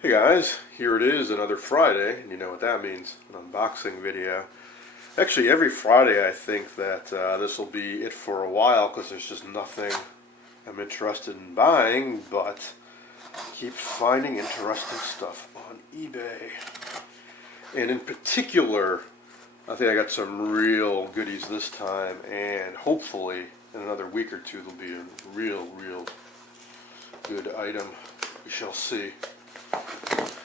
Hey guys, here it is, another Friday, and you know what that means, an unboxing video. Actually, every Friday I think that this will be it for a while because there's just nothing I'm interested in buying, but keep finding interesting stuff on eBay. And in particular, I think I got some real goodies this time, and hopefully in another week or two there'll be a real good item. We shall see.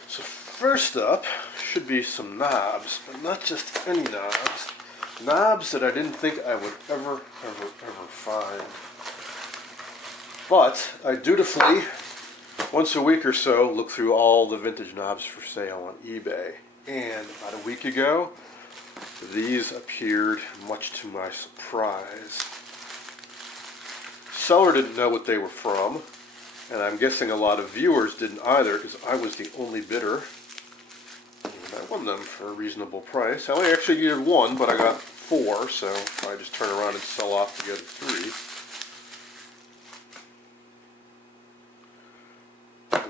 So first up should be some knobs, but not just any knobs. Knobs that I didn't think I would ever find. But I dutifully, once a week or so, look through all the vintage knobs for sale on eBay. And about a week ago, these appeared, much to my surprise. Seller didn't know what they were from. And I'm guessing a lot of viewers didn't either, because I was the only bidder. And I won them for a reasonable price. I only actually needed one, but I got four, so I just turn around and sell off the other three.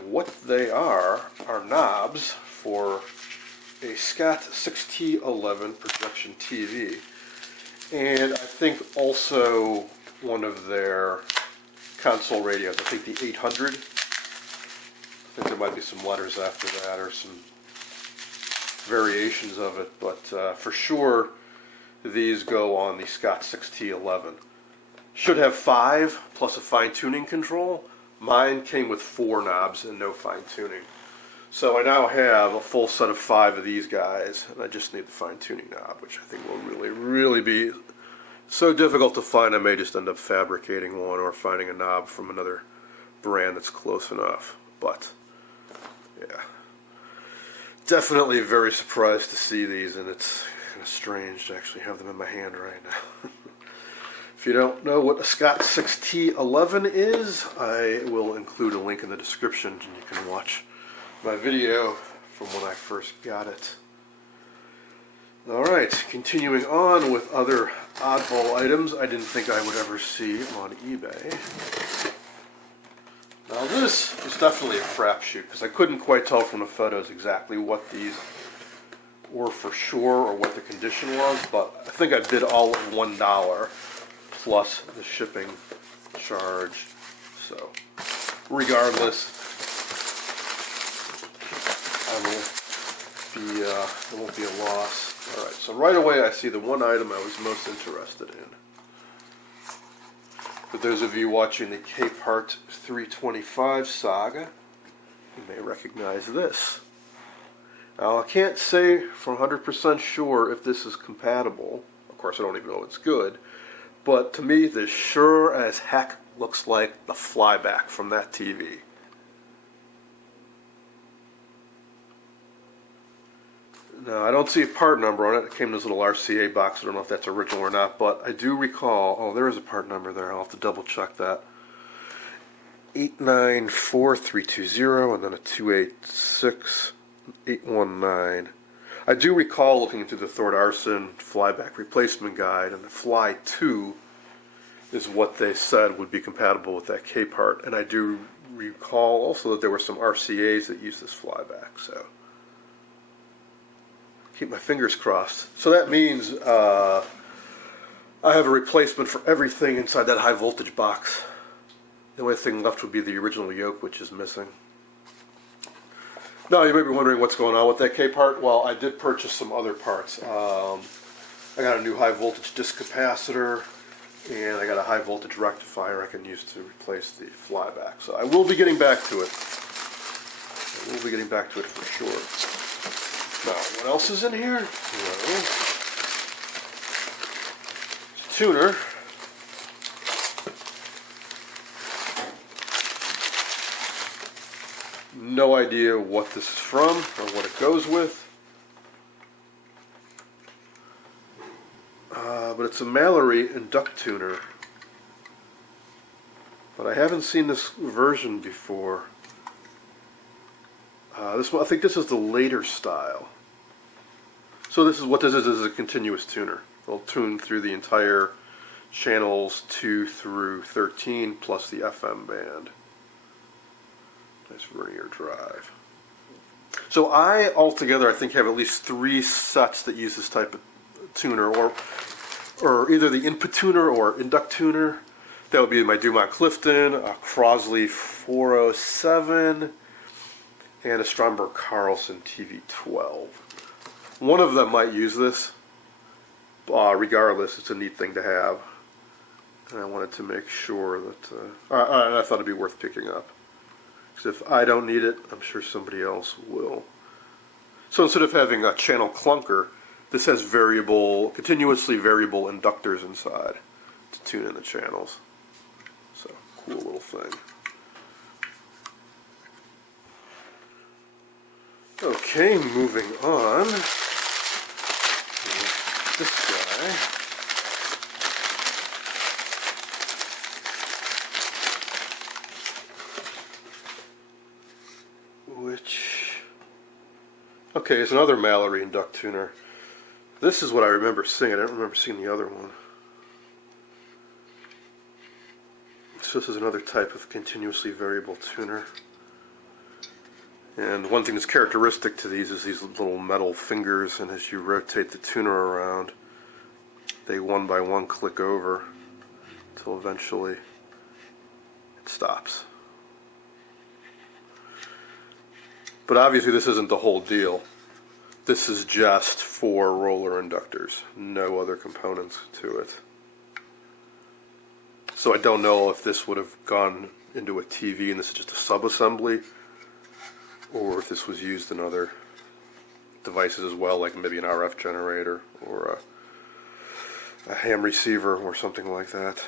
What they are knobs for a Scott 6T11 projection TV. And I think also one of their console radios. I think the 800. I think there might be some letters after that or some variations of it, but for sure these go on the Scott 6T11. Should have 5 plus a fine-tuning control. Mine came with 4 knobs and no fine-tuning. So I now have a full set of 5 of these guys, and I just need the fine-tuning knob, which I think will really be so difficult to find. I may just end up fabricating one or finding a knob from another brand that's close enough. But yeah, definitely very surprised to see these, and it's kind of strange to actually have them in my hand right now. If you don't know what a Scott 6T11 is, I will include a link in the description, and you can watch my video from when I first got it. Alright, continuing on with other oddball items I didn't think I would ever see on eBay. Now this is definitely a crapshoot, because I couldn't quite tell from the photos exactly what these were for sure or what the condition was, but I think I bid all of $1 plus the shipping charge. So regardless, it won't be a loss. Alright, so right away I see the one item I was most interested in. For those of you watching the Capehart 325 saga, you may recognize this. Now I can't say for 100% sure if this is compatible. Of course I don't even know it's good. But to me this sure as heck looks like the flyback from that TV. No, I don't see a part number on it. It came in this little RCA box. I don't know if that's original or not, but I do recall, oh, there is a part number there. I'll have to double check that. 894320 and then a 286819. I do recall looking into the Thord Arson flyback replacement guide, and the Fly 2 is what they said would be compatible with that Capehart. And I do recall also that there were some RCAs that used this flyback, so keep my fingers crossed. So that means I have a replacement for everything inside that high voltage box. The only thing left would be the original yoke, which is missing. Now you may be wondering what's going on with that Capehart. Well, I did purchase some other parts. I got a new high voltage disc capacitor, and I got a high voltage rectifier I can use to replace the flyback. So I will be getting back to it. I will be getting back to it for sure. Now, what else is in here? Well, it's a tuner. No idea what this is from or what it goes with. But it's a Mallory induct tuner. But I haven't seen this version before. This one, I think this is the later style. So this is what this is a continuous tuner. It'll tune through the entire channels 2 through 13 plus the FM band. Nice vernier drive. So I altogether, I think, have at least 3 sets that use this type of tuner, or either the input tuner or induct tuner. That would be my Dumont Clifton, a Crosley 407, and a Stromberg Carlson TV12. One of them might use this. Regardless, it's a neat thing to have. And I wanted to make sure that, I thought it'd be worth picking up. Because if I don't need it, I'm sure somebody else will. So instead of having a channel clunker, this has continuously variable inductors inside to tune in the channels. So, cool little thing. Okay, moving on. This guy. Okay, it's another Mallory induct tuner. This is what I remember seeing. I don't remember seeing the other one. So this is another type of continuously variable tuner. And one thing that's characteristic to these is these little metal fingers, and as you rotate the tuner around, they one by one click over until eventually it stops. But obviously this isn't the whole deal. This is just for roller inductors, no other components to it. So I don't know if this would have gone into a TV and this is just a sub-assembly, or if this was used in other devices as well, like maybe an RF generator or a ham receiver or something like that.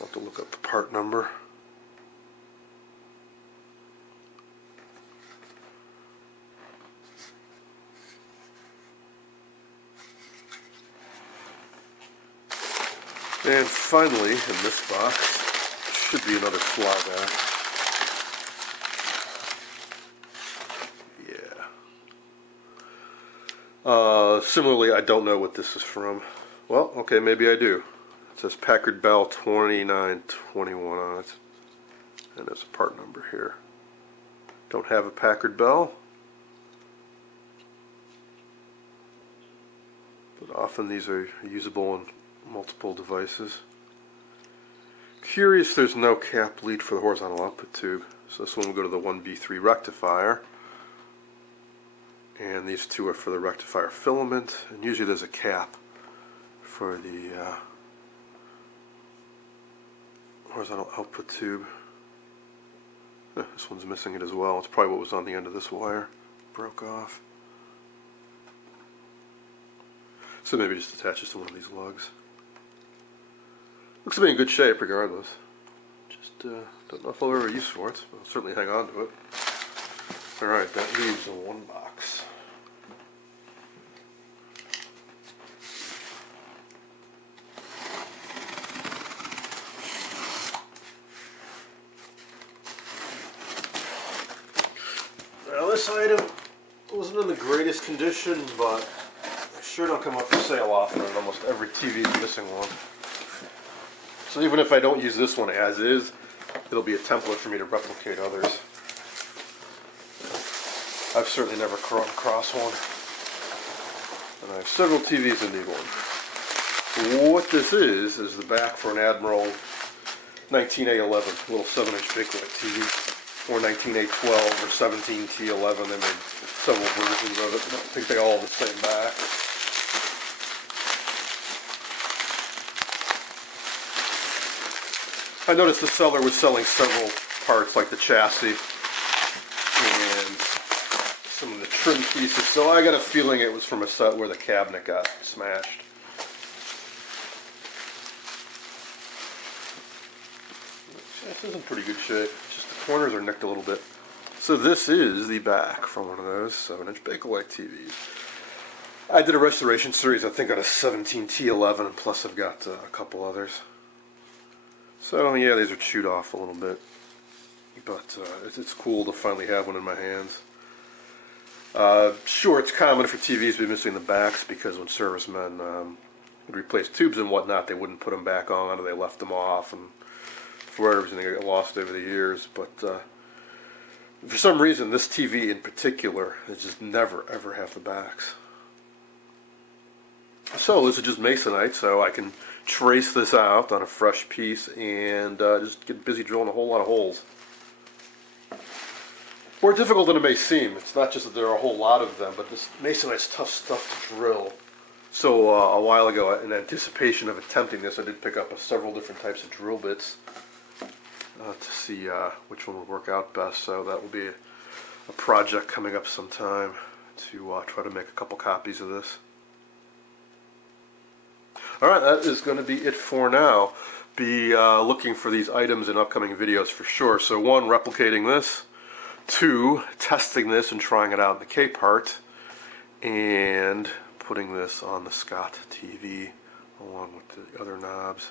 I'll have to look up the part number. And finally, in this box, should be another flyback. Yeah. Similarly, I don't know what this is from. Well, okay, maybe I do. It says Packard Bell 2921 on it. And there's a part number here. Don't have a Packard Bell. But often these are usable in multiple devices. Curious there's no cap lead for the horizontal output tube. So this one will go to the 1B3 rectifier. And these two are for the rectifier filament. And usually there's a cap for the horizontal output tube. This one's missing it as well. It's probably what was on the end of this wire. Broke off. So maybe just attach this to one of these lugs. Looks to be in good shape regardless. Just don't know if I'll ever use for it, but I'll certainly hang on to it. Alright, that leaves one box. Now this item wasn't in the greatest condition, but they sure don't come up for sale often, and almost every TV is missing one. So even if I don't use this one as is, it'll be a template for me to replicate others. I've certainly never come across one. And I have several TVs that need one. What this is the back for an Admiral 19A11, little 7-inch Bakelite TV, or 19A12 or 17T11. They made several versions of it. I don't think they all have the same back. I noticed the seller was selling several parts, like the chassis and some of the trim pieces, so I got a feeling it was from a set where the cabinet got smashed. The chassis is in pretty good shape, just the corners are nicked a little bit. So this is the back from one of those 7-inch Bakelite TVs. I did a restoration series, I think, on a 17T11, and plus I've got a couple others. So yeah, these are chewed off a little bit, but it's cool to finally have one in my hands. Sure, it's common for TVs to be missing the backs because when servicemen would replace tubes and whatnot, they wouldn't put them back on, or they left them off, and for whatever reason they got lost over the years. But For some reason, this TV in particular, it just never ever have the backs. So this is just Masonite, so I can trace this out on a fresh piece and just get busy drilling a whole lot of holes. More difficult than it may seem. It's not just that there are a whole lot of them, but this Masonite's tough stuff to drill. So a while ago, in anticipation of attempting this, I did pick up several different types of drill bits to see which one would work out best. So that will be a project coming up sometime to try to make a couple copies of this. Alright, that is going to be it for now. Be looking for these items in upcoming videos for sure. So 1, replicating this. 2, testing this and trying it out in the K-part. And putting this on the Scott TV along with the other knobs.